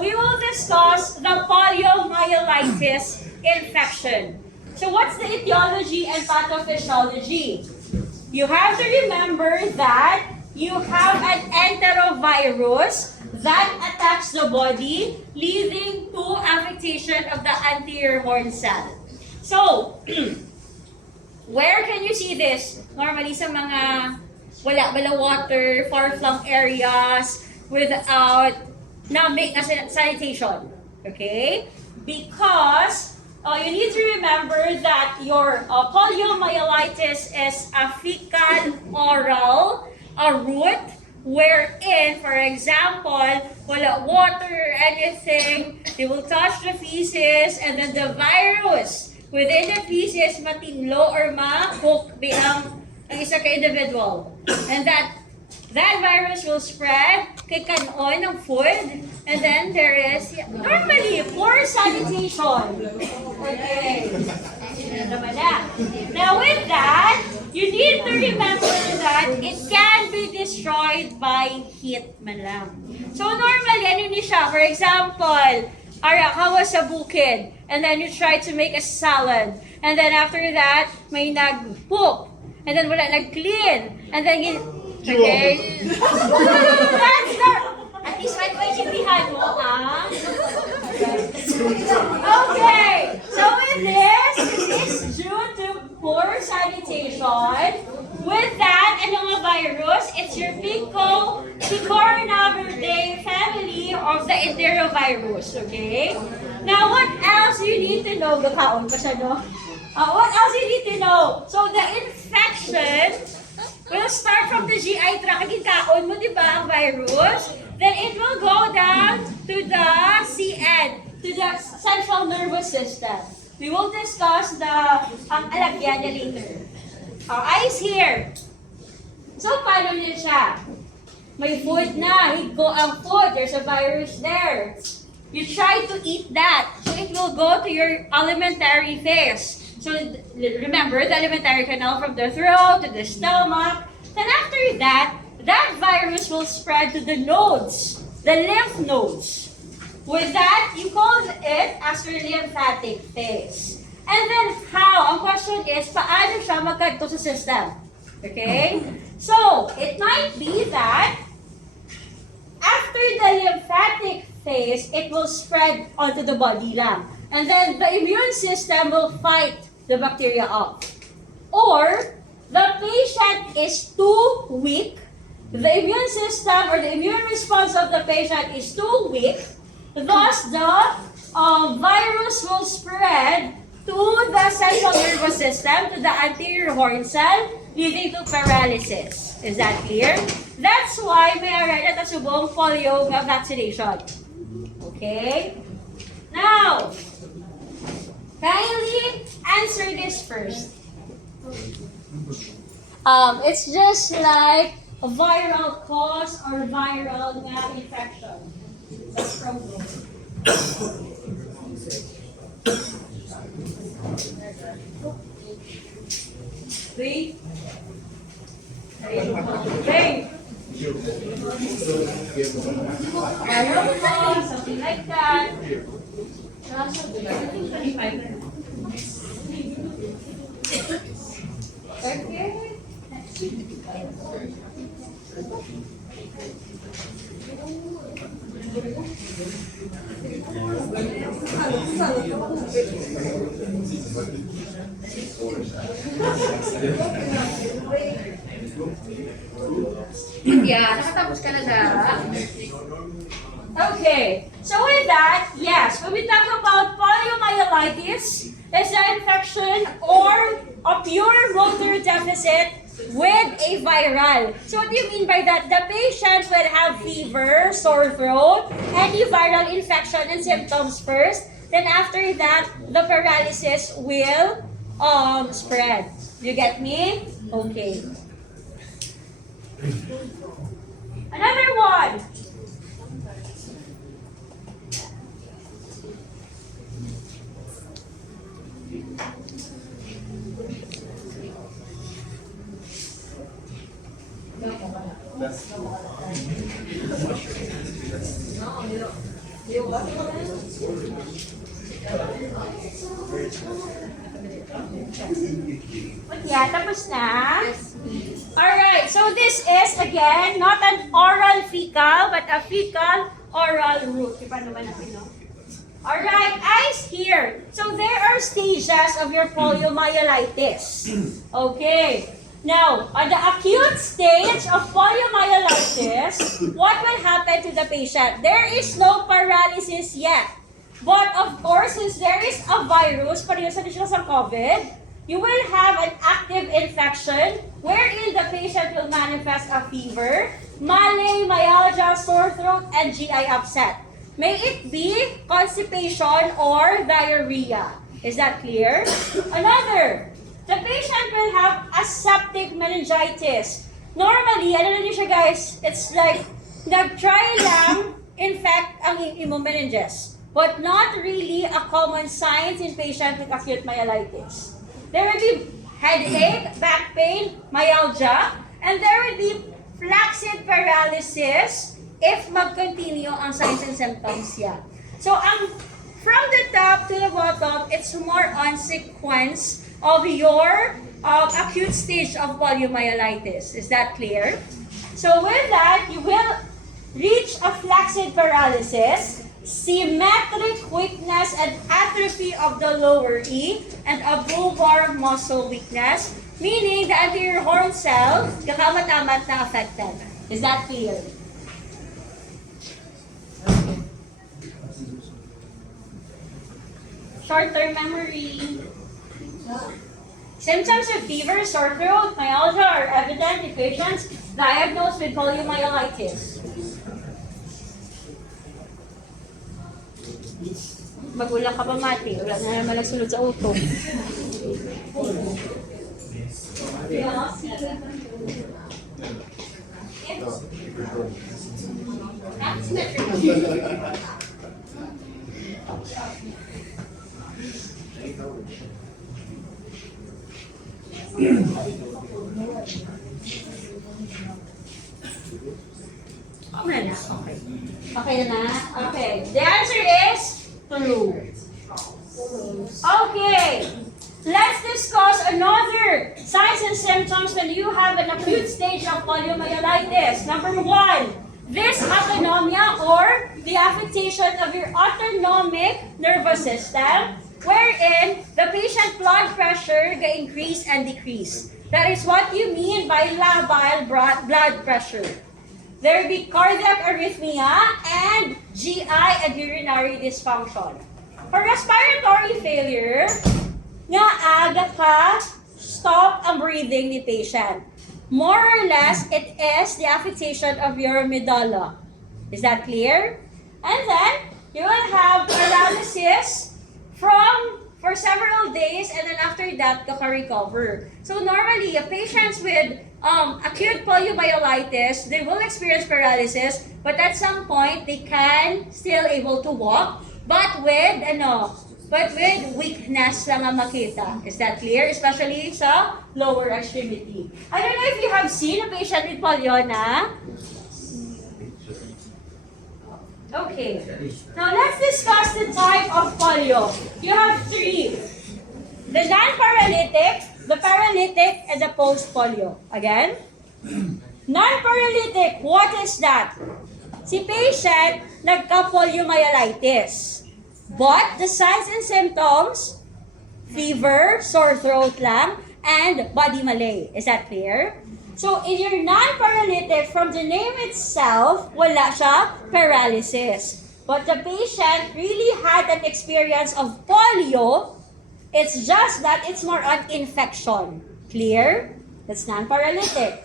we will discuss the poliomyelitis infection. So what's the etiology and pathophysiology? You have to remember that you have an enterovirus that attacks the body, leading to affectation of the anterior horn cell. So, where can you see this? Normally sa mga wala water, far-flung areas, without sanitation. Okay? Because you need to remember that your poliomyelitis is a fecal oral route wherein, for example, wala water or anything, they will touch the feces and then the virus within the feces matinlo or ma-hook ang isa ka individual. And that virus will spread kay kanon ng food, and then there is normally poor sanitation. Okay. Now with that, you need to remember that it can be destroyed by heat man lang. So normally, ano ni siya? For example, ka was sa bukid, and then you try to make a salad, and then after that, may nag-poop, and then wala nag-clean, and then okay? That's the, at least maintindihan mo, Okay, so with this is due to poor sanitation. With that, anong virus? It's your Picornavirus family of the enterovirus, okay? Now, what else you need to know? Gakaon pa siya, no? What else you need to know? So, the infection will start from the GI tract. Kaon mo, di ba, ang virus? Then it will go down to the CN, to the central nervous system. We will discuss ang alagyan niya later. Our eyes here. So, paano niya siya? May food na. Higgo ang food. There's a virus there. You try to eat that. So, it will go to your alimentary phase. So, remember, the alimentary canal from the throat to the stomach. Then after that, that virus will spread to the nodes, the lymph nodes. With that, you call it as your lymphatic phase. And then how? Ang question is, paano siya magkadto sa system? Okay? So, it might be that after the lymphatic phase, it will spread onto the body lang. And then the immune system will fight the bacteria off. Or, the patient is too weak, the immune system or the immune response of the patient is too weak, thus the virus will spread to the central nervous system, to the anterior horn cell, leading to paralysis. Is that clear? That's why may already natasubong polio vaccination. Okay? Now, kindly answer this first. It's just like a viral cause or viral infection. That's problem. Three. Viral cause, something like that. Okay. Yeah, nakatapos ka na Dara. Okay, so with that, yes, when we talk about poliomyelitis, it's an infection or a pure motor deficit with a viral. So what do you mean by that? The patient will have fever, sore throat, any viral infection and symptoms first. Then after that, the paralysis will spread. You get me? Okay. Another one. Yeah, tapos na. Alright, so this is, again, not an oral fecal, but a fecal oral route. Paano ba natin, no? Alright, eyes here. So there are stages of your poliomyelitis. Okay. Now, on the acute stage of poliomyelitis, what will happen to the patient? There is no paralysis yet. But of course, since there is a virus, pareho sa COVID, you will have an active infection wherein the patient will manifest a fever, malaise, myalgia, sore throat, and GI upset. May it be constipation or diarrhea. Is that clear? Another, the patient will have aseptic meningitis. Normally, ano na niyo siya guys? It's like, nag-try lang infect ang imong meninges. But not really a common sign in patients with acute myelitis. There will be headache, back pain, myalgia, and there will be flaccid paralysis if mag-continue ang signs and symptoms yan. So, from the top to the bottom, it's more on sequence of your acute stage of poliomyelitis. Is that clear? So, with that, you will reach a flaccid paralysis, symmetric weakness and atrophy of the lower E, and a bulbar muscle weakness, meaning the anterior horn cell, kakamatamad na affected. Is that clear? Short-term memory. Symptoms of fever, sore throat, myalgia are evident in patients diagnosed with poliomyelitis. Magulang ka pa, Mati. Wala na naman nagsunod sa uto. Okay na. Okay na. Okay. The answer is true. Okay. Let's discuss another signs and symptoms when you have an acute stage of poliomyelitis. Number 1, dysautonomia or the affectation of your autonomic nervous system, wherein the patient blood pressure can increase and decrease. That is what you mean by labile blood pressure. There will be cardiac arrhythmia and GI and urinary dysfunction. For respiratory failure, nga aga ka, stop ang breathing ni patient. More or less, it is the affectation of your medulla. Is that clear? And then, you will have paralysis for several days, and then after that, recover. So normally, patients with acute poliomyelitis, they will experience paralysis, but at some point, they can still able to walk, but with weakness lang ang makita. Is that clear? Especially sa lower extremity. I don't know if you have seen a patient with polio na. Okay. Now let's discuss the type of polio. You have 3. The non-paralytic, the paralytic, and the post-polio. Again. Non-paralytic, what is that? Si patient nagka-poliomyelitis. But the signs and symptoms, fever, sore throat lang, and body malaise. Is that clear? So, in your non-paralytic, from the name itself, wala siya paralysis. But the patient really had an experience of polio. It's just that it's more on infection. Clear? That's non-paralytic.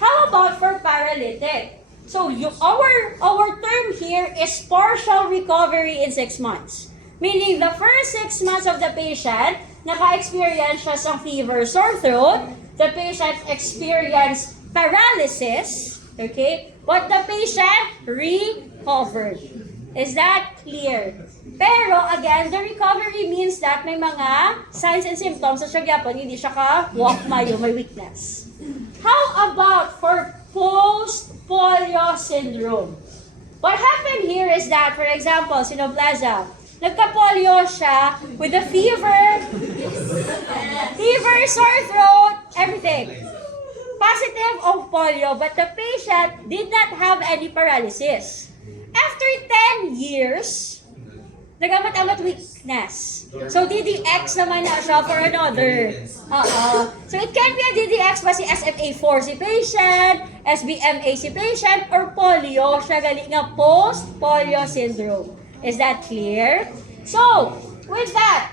How about for paralytic? So, our term here is partial recovery in 6 months. Meaning, the first 6 months of the patient, naka-experience siya sa fever, sore throat, the patient experienced paralysis, okay? But the patient recovered. Is that clear? Pero, again, the recovery means that may mga signs and symptoms sa siya gyapon, hindi siya ka-walk mayo, may weakness. How about for post-polio syndrome? What happened here is that, for example, Sinoplaza, nagka-polio siya with a fever, sore throat, everything. Positive of polio, but the patient did not have any paralysis. After 10 years, nagamat-amat weakness. So, DDX naman na siya for another. So, it can be a DDX ba si SMA4 si patient, SBMA si patient, or polio, siya galing nga post-polio syndrome. Is that clear? So, with that,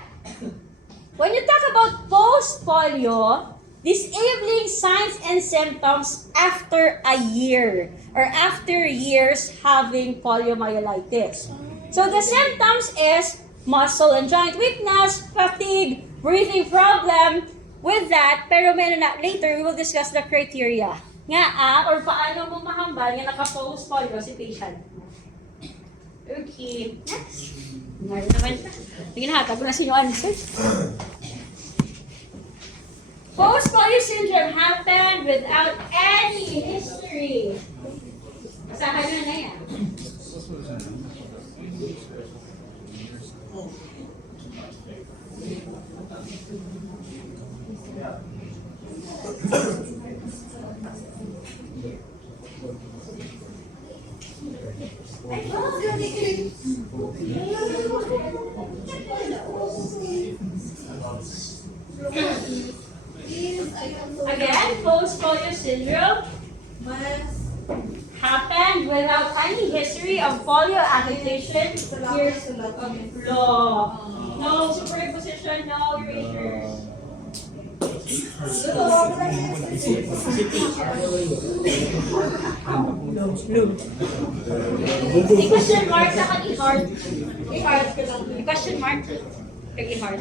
when you talk about post-polio, disabling signs and symptoms after a year or after years having poliomyelitis. So the symptoms is muscle and joint weakness, fatigue, breathing problem. With that, pero meron na, later we will discuss the criteria. Or paano mo mahambal nga naka-post-polio si patient. Okay, next. Ngayon naman na. Sige na, tago na sa inyo answer. Post-polio syndrome happened without any history. Basahan na yan. Again, post-polio syndrome happened without any history of polio agitation. Here's law. No superimposition, no erasures. May question mark sa i-heart. Question mark. I-heart.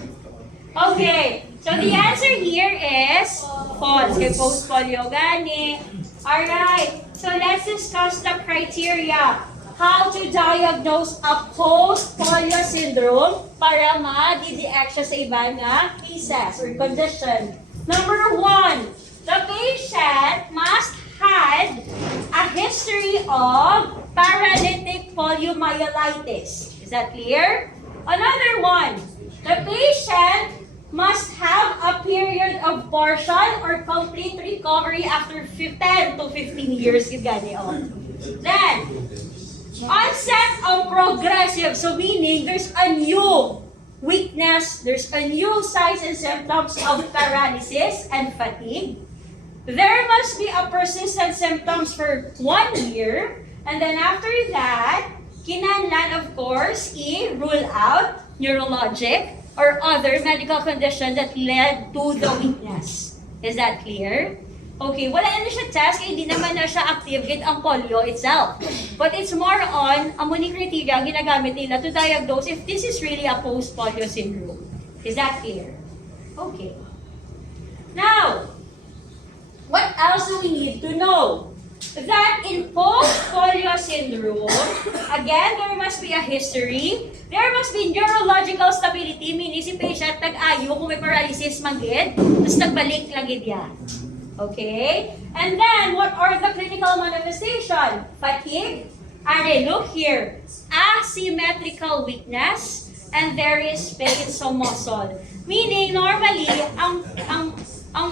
Okay, so the answer here is false. Kay post-polio gani. Alright, so let's discuss the criteria. How to diagnose a post-polio syndrome para ma-DDX siya sa iba na cases or condition. Number 1, the patient must have a history of paralytic poliomyelitis. Is that clear? Another one, the patient must have a period of partial or complete recovery after 10 to 15 years. Then, onset of progressive. So meaning, there's a new weakness, there's a new signs and symptoms of paralysis and fatigue. There must be a persistent symptoms for 1 year. And then after that, kinahanglan of course, i-rule out neurologic or other medical condition that led to the weakness. Is that clear? Okay, wala na siya test, hindi naman na siya active with ang polio itself. But it's more on, ang muni criteria ginagamit nila to diagnose if this is really a post-polio syndrome. Is that clear? Okay. Now, what else do we need to know? That in post-polio syndrome, again, there must be a history. There must be neurological stability, meaning si patient nag-ayo kung may paralysis manggid, tapos nagbalik lagid yan. Okay? And then, what are the clinical manifestation? Fatigue. And look here. Asymmetrical weakness. And there is pain sa muscle. Meaning, normally, ang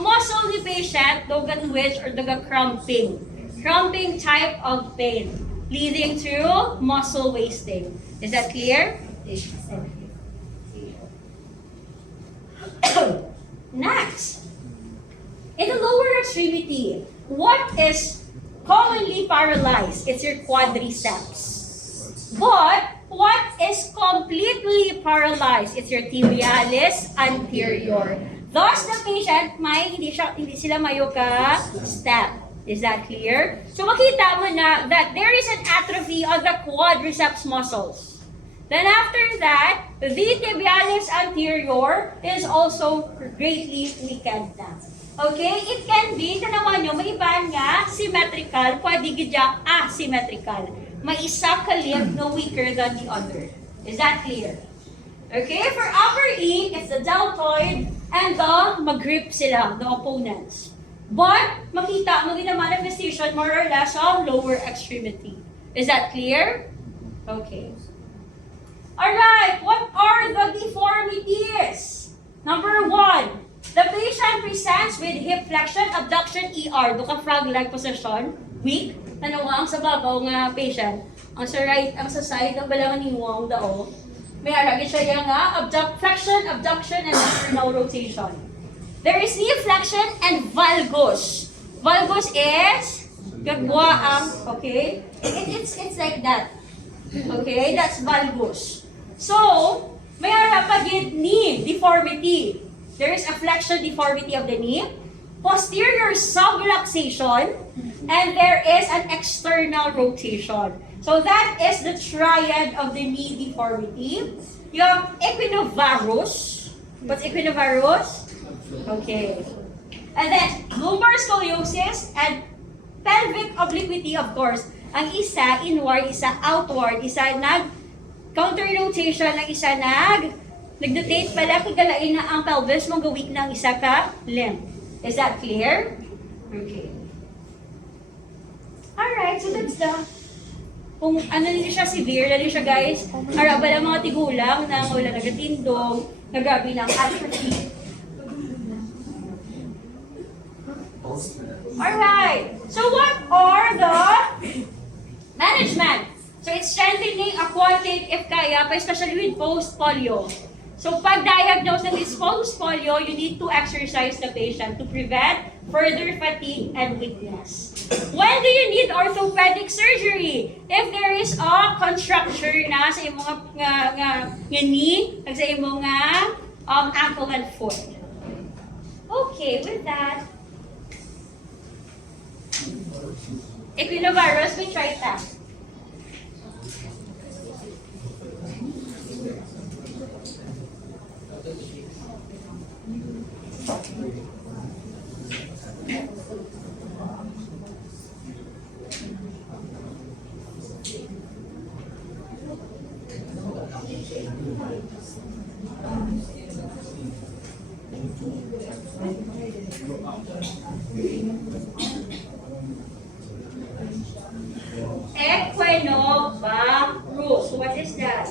muscle ni patient, doga twitch or doga cramping. Cramping type of pain, leading to muscle wasting. Is that clear? Next. In the lower extremity, what is commonly paralyzed? It's your quadriceps. But what is completely paralyzed? It's your tibialis anterior. Thus, the patient hindi sila mayo ka step. Is that clear? So makita mo na that there is an atrophy on the quadriceps muscles. Then after that, the tibialis anterior is also greatly weakened na. Okay? It can be, tanawan nyo, may iba nga symmetrical, pwede gidya asymmetrical. May isa kalib no weaker than the other. Is that clear? Okay? For upper E, it's the deltoid and the mag-grip sila, the opponents. But, makita mo din ang manifestation more or less on lower extremity. Is that clear? Okay. Alright, what are the deformities? Number 1, the patient presents with hip flexion, abduction, ER, duka frog-like position, weak, tanawang sa babaw nga patient. Ang sa right, ang sa side, ang balangan ni Wong dao. May aragin siya nga, flexion, abduction, and external rotation. There is knee flexion and valgus. Valgus is, gagwa ang, okay? It's like that. Okay, that's valgus. So, may arapagid knee deformity. There is a flexion deformity of the knee, posterior subluxation, and there is an external rotation. So that is the triad of the knee deformity. You have equinovarus. What's equinovarus? Okay. And then lumbar scoliosis and pelvic obliquity, of course. Ang isa inward, isa outward, isa counter rotation, ang isa nagdotate pala kung galain na ang pelvis mong gawik ng isa ka limb. Is that clear? Okay. Alright, so that's the kung ano din siya severe, lalo siya guys, araba lang mga tigulang na wala nagatindong, nagabi ng atrophy. Alright, so what are the management? So it's strengthening aquatic if kaya, especially with post-polio. So pag diagnose ng this post-polio, you need to exercise the patient to prevent further fatigue and weakness. When do you need orthopedic surgery? If there is a contracture na sa imong nga knee, sa imong ankle and foot. Okay, with that, equinovarus, we try that. Equinovarus. What is that?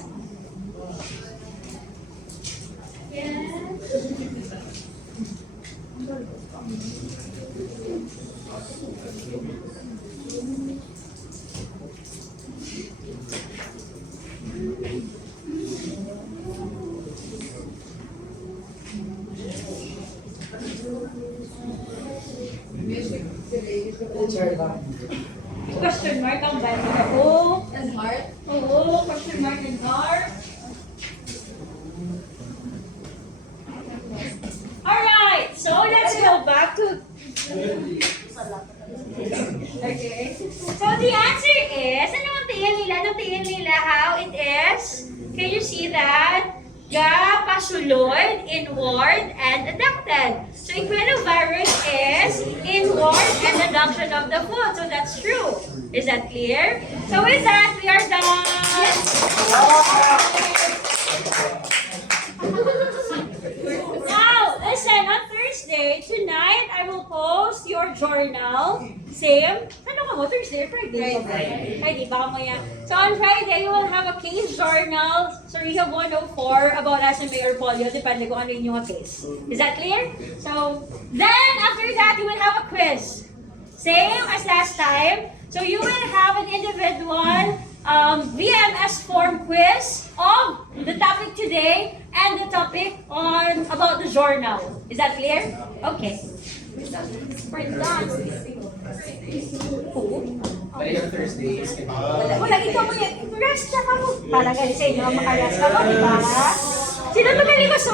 Question mark ang ba? Oo. And heart? Oo, question mark and heart. Alright, so let's go back to... Okay. So the answer is, ano ang tingin nila? Anong tingin nila how it is? Can you see that? Pasulod, inward, and adducted. So equinovarus is inward and adduction of the foot. So that's true. Is that clear? So with that, we are done. Now, listen, on Thursday, tonight, I will post your journal. Same. Ano ka mo? Thursday or Friday? Friday, baka mo yan. So on Friday, you will have a case journal. So you have 104 about SMA or polio, depende kung ano yung case. Is that clear? So, then after that, you will have a quiz. Same as last time. So you will have an individual VMS form quiz of the topic today and the topic on about the journal. Is that clear? Okay. We're done. But yung Thursday is Wala, ikaw mo yan. Rest na ka mo. Palagay sa inyo, makarest ka mo, di ba? Sino magaling mo sa